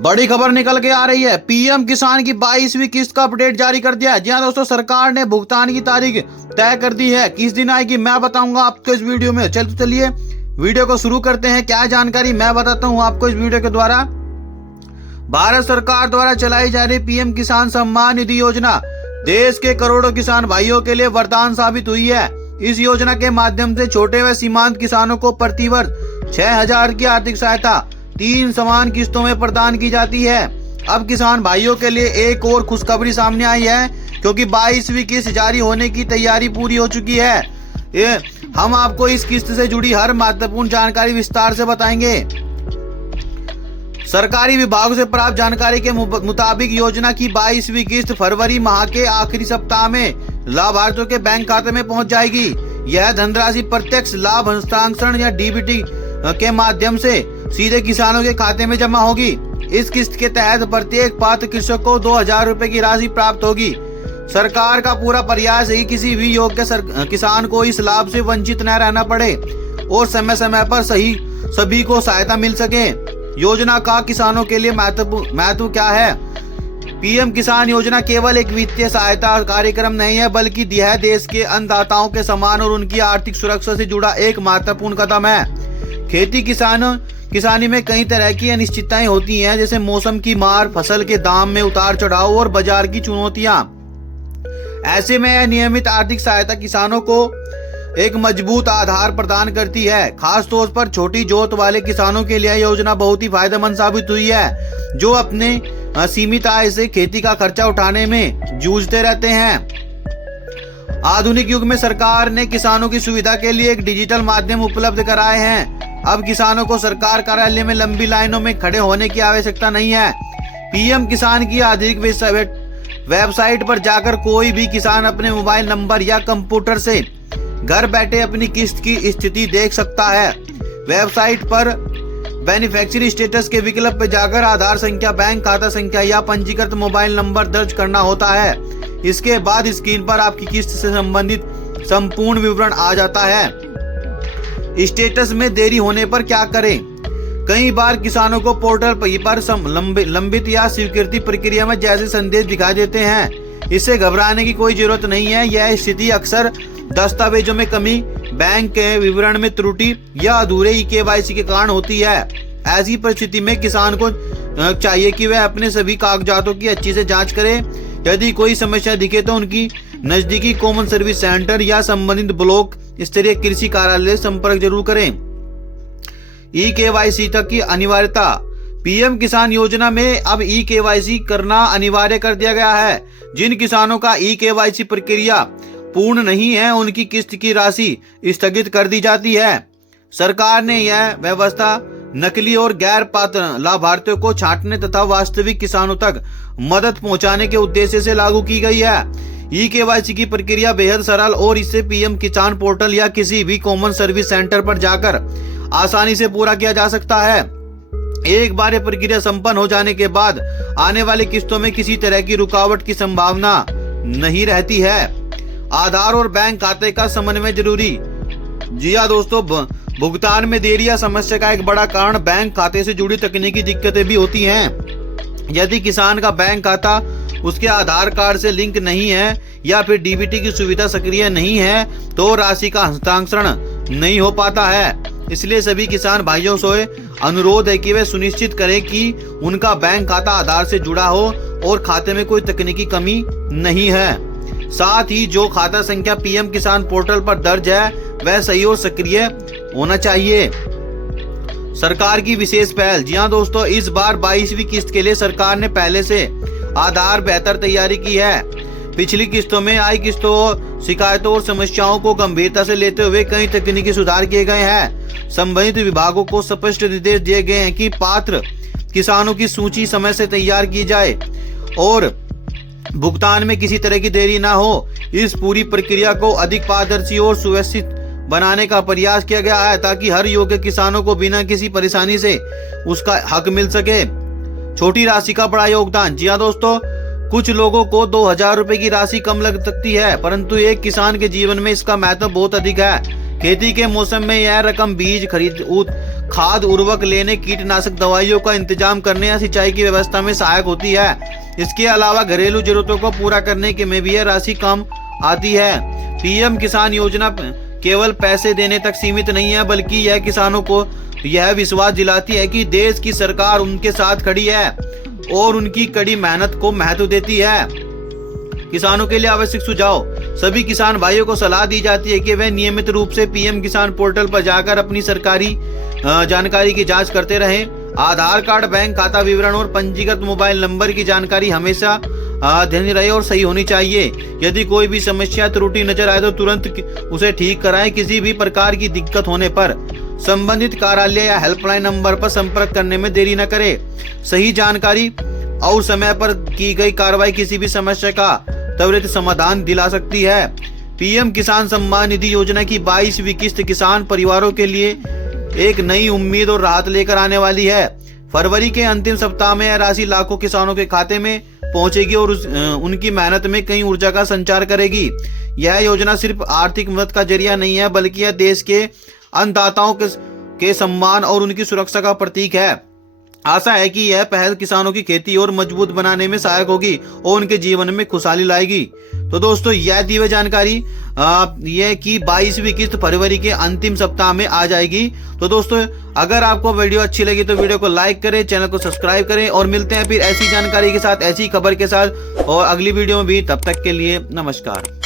बड़ी खबर निकल के आ रही है। पीएम किसान की 22वीं किस्त का अपडेट जारी कर दिया है। जी हाँ दोस्तों, सरकार ने भुगतान की तारीख तय कर दी है। किस दिन आएगी मैं बताऊंगा आपको इस वीडियो में। चलिए वीडियो को शुरू करते हैं। क्या जानकारी मैं बताता हूँ आपको इस वीडियो के द्वारा। भारत सरकार द्वारा चलाई जा रही पीएम किसान सम्मान निधि योजना देश के करोड़ों किसान भाइयों के लिए वरदान साबित हुई है। इस योजना के माध्यम से छोटे व सीमांत किसानों को प्रतिवर्ष 6,000 की आर्थिक सहायता 3 समान किस्तों में प्रदान की जाती है। अब किसान भाइयों के लिए एक और खुशखबरी सामने आई है, क्योंकि 22वीं किस्त जारी होने की तैयारी पूरी हो चुकी है। हम आपको इस किस्त से जुड़ी हर महत्वपूर्ण जानकारी विस्तार से बताएंगे। सरकारी विभाग से प्राप्त जानकारी के मुताबिक योजना की 22वीं किस्त फरवरी माह के आखिरी सप्ताह में लाभार्थियों के बैंक खाते में पहुंच जाएगी। यह धनराशि प्रत्यक्ष लाभ हस्तांतरण या डीबीटी के माध्यम से सीधे किसानों के खाते में जमा होगी। इस किस्त के तहत प्रत्येक पात्र कृषक को 2,000 रुपए की राशि प्राप्त होगी। सरकार का पूरा प्रयास है कि किसी भी योग्य किसान को इस लाभ से वंचित न रहना पड़े और समय समय पर सभी को सहायता मिल सके। योजना का किसानों के लिए महत्व क्या है? पीएम किसान योजना केवल एक वित्तीय सहायता कार्यक्रम नहीं है, बल्कि यह देश के अन्नदाताओं के सम्मान और उनकी आर्थिक सुरक्षा से जुड़ा एक महत्वपूर्ण कदम है। खेती किसानी में कई तरह की अनिश्चितताएं होती हैं, जैसे मौसम की मार, फसल के दाम में उतार चढ़ाव और बाजार की चुनौतियां। ऐसे में नियमित आर्थिक सहायता किसानों को एक मजबूत आधार प्रदान करती है। खास तौर पर छोटी जोत वाले किसानों के लिए योजना बहुत ही फायदेमंद साबित हुई है, जो अपने सीमित आय से खेती का खर्चा उठाने में जूझते रहते हैं। आधुनिक युग में सरकार ने किसानों की सुविधा के लिए एक डिजिटल माध्यम उपलब्ध कराए हैं। अब किसानों को सरकार कार्यालय में लंबी लाइनों में खड़े होने की आवश्यकता नहीं है। पीएम किसान की आधिकारिक वेबसाइट पर जाकर कोई भी किसान अपने मोबाइल नंबर या कंप्यूटर से घर बैठे अपनी किस्त की स्थिति देख सकता है। वेबसाइट पर बेनिफिशियरी स्टेटस के विकल्प पर जाकर आधार संख्या, बैंक खाता संख्या या पंजीकृत मोबाइल नंबर दर्ज करना होता है। इसके बाद स्क्रीन पर आपकी किस्त से संबंधित संपूर्ण विवरण आ जाता है। स्टेटस में देरी होने पर क्या करें? कई बार किसानों को पोर्टल पर लंबित या स्वीकृति प्रक्रिया में जैसे संदेश दिखाई देते हैं। इससे घबराने की कोई जरूरत नहीं है। यह स्थिति अक्सर दस्तावेजों में कमी, बैंक के विवरण में त्रुटि या अधूरे केवाईसी के कारण होती है। ऐसी परिस्थिति में किसान को चाहिए कि वह अपने सभी कागजातों की अच्छी से जांच करे। यदि कोई समस्या दिखे तो उनकी नजदीकी कॉमन सर्विस सेंटर या संबंधित ब्लॉक स्तरीय कृषि कार्यालय संपर्क जरूर करें। ई-केवाईसी तक की अनिवार्यता। पीएम किसान योजना में अब ई-केवाईसी करना अनिवार्य कर दिया गया है। जिन किसानों का ई-केवाईसी प्रक्रिया पूर्ण नहीं है, उनकी किस्त की राशि स्थगित कर दी जाती है। सरकार ने यह व्यवस्था नकली और गैर पात्र लाभार्थियों को छांटने तथा वास्तविक किसानों तक मदद पहुंचाने के उद्देश्य से लागू की गई है। ई-केवाईसी की प्रक्रिया बेहद सरल और इसे पीएम किसान पोर्टल या किसी भी कॉमन सर्विस सेंटर पर जाकर आसानी से पूरा किया जा सकता है। एक बार यह प्रक्रिया संपन्न हो जाने के बाद आने वाली किस्तों में किसी तरह की रुकावट की संभावना नहीं रहती है। आधार और बैंक खाते का समन्वय जरूरी। जी हाँ दोस्तों, भुगतान में देरी या समस्या का एक बड़ा कारण बैंक खाते से जुड़ी तकनीकी दिक्कतें भी होती हैं। यदि किसान का बैंक खाता उसके आधार कार्ड से लिंक नहीं है या फिर डीबीटी की सुविधा सक्रिय नहीं है, तो राशि का हस्तांतरण नहीं हो पाता है। इसलिए सभी किसान भाइयों से अनुरोध है कि वे सुनिश्चित करें कि उनका बैंक खाता आधार से जुड़ा हो और खाते में कोई तकनीकी कमी नहीं है। साथ ही जो खाता संख्या पीएम किसान पोर्टल पर दर्ज है वह सही और सक्रिय होना चाहिए। सरकार की विशेष पहल। जी हाँ दोस्तों, इस बार 22वीं किस्त के लिए सरकार ने पहले से आधार बेहतर तैयारी की है। पिछली किस्तों में आई शिकायतों और समस्याओं को गंभीरता से लेते हुए कई तकनीकी सुधार किए गए हैं। संबंधित विभागों को स्पष्ट निर्देश दिए गए हैं कि पात्र किसानों की सूची समय से तैयार की जाए और भुगतान में किसी तरह की देरी ना हो। इस पूरी प्रक्रिया को अधिक पारदर्शी और सुव्यवस्थित बनाने का प्रयास किया गया है, ताकि हर योग्य किसानों को बिना किसी परेशानी से उसका हक मिल सके। छोटी राशि का बड़ा योगदान। जी हाँ दोस्तों, कुछ लोगों को 2,000 रुपए की राशि कम लग सकती है, परंतु एक किसान के जीवन में इसका महत्व बहुत अधिक है। खेती के मौसम में यह रकम बीज खाद उर्वरक लेने, कीटनाशक दवाइयों का इंतजाम करने या सिंचाई की व्यवस्था में सहायक होती है। इसके अलावा घरेलू जरूरतों को पूरा करने के में भी यह राशि काम आती है। पीएम किसान योजना केवल पैसे देने तक सीमित नहीं है, बल्कि यह किसानों को यह विश्वास दिलाती है कि देश की सरकार उनके साथ खड़ी है और उनकी कड़ी मेहनत को महत्व देती है। किसानों के लिए आवश्यक सुझाव। सभी किसान भाइयों को सलाह दी जाती है कि वे नियमित रूप से पीएम किसान पोर्टल पर जाकर अपनी सरकारी जानकारी की जांच करते रहें। आधार कार्ड, बैंक खाता विवरण और पंजीकृत मोबाइल नंबर की जानकारी हमेशा अध्ययन रहे और सही होनी चाहिए। यदि कोई भी समस्या त्रुटि नजर आए तो तुरंत उसे ठीक कराएं। किसी भी प्रकार की दिक्कत होने पर संबंधित कार्यालय या हेल्पलाइन नंबर पर संपर्क करने में देरी न करें। सही जानकारी और समय पर की गई कार्रवाई किसी भी समस्या का त्वरित समाधान दिला सकती है। पीएम किसान सम्मान निधि योजना की 22वीं किस्त किसान परिवारों के लिए एक नई उम्मीद और राहत लेकर आने वाली है। फरवरी के अंतिम सप्ताह में यह राशि लाखों किसानों के खाते में पहुंचेगी और उनकी मेहनत में कई ऊर्जा का संचार करेगी। यह योजना सिर्फ आर्थिक मदद का जरिया नहीं है, बल्कि यह देश के अन्नदाताओं के सम्मान और उनकी सुरक्षा का प्रतीक है। आशा है कि यह पहल किसानों की खेती और मजबूत बनाने में सहायक होगी और उनके जीवन में खुशहाली लाएगी। तो दोस्तों, यह दी हुई जानकारी यह कि 22वीं किस्त फरवरी के अंतिम सप्ताह में आ जाएगी। तो दोस्तों, अगर आपको वीडियो अच्छी लगी तो वीडियो को लाइक करें, चैनल को सब्सक्राइब करें और मिलते हैं फिर ऐसी जानकारी के साथ, ऐसी खबर के साथ और अगली वीडियो में भी। तब तक के लिए नमस्कार।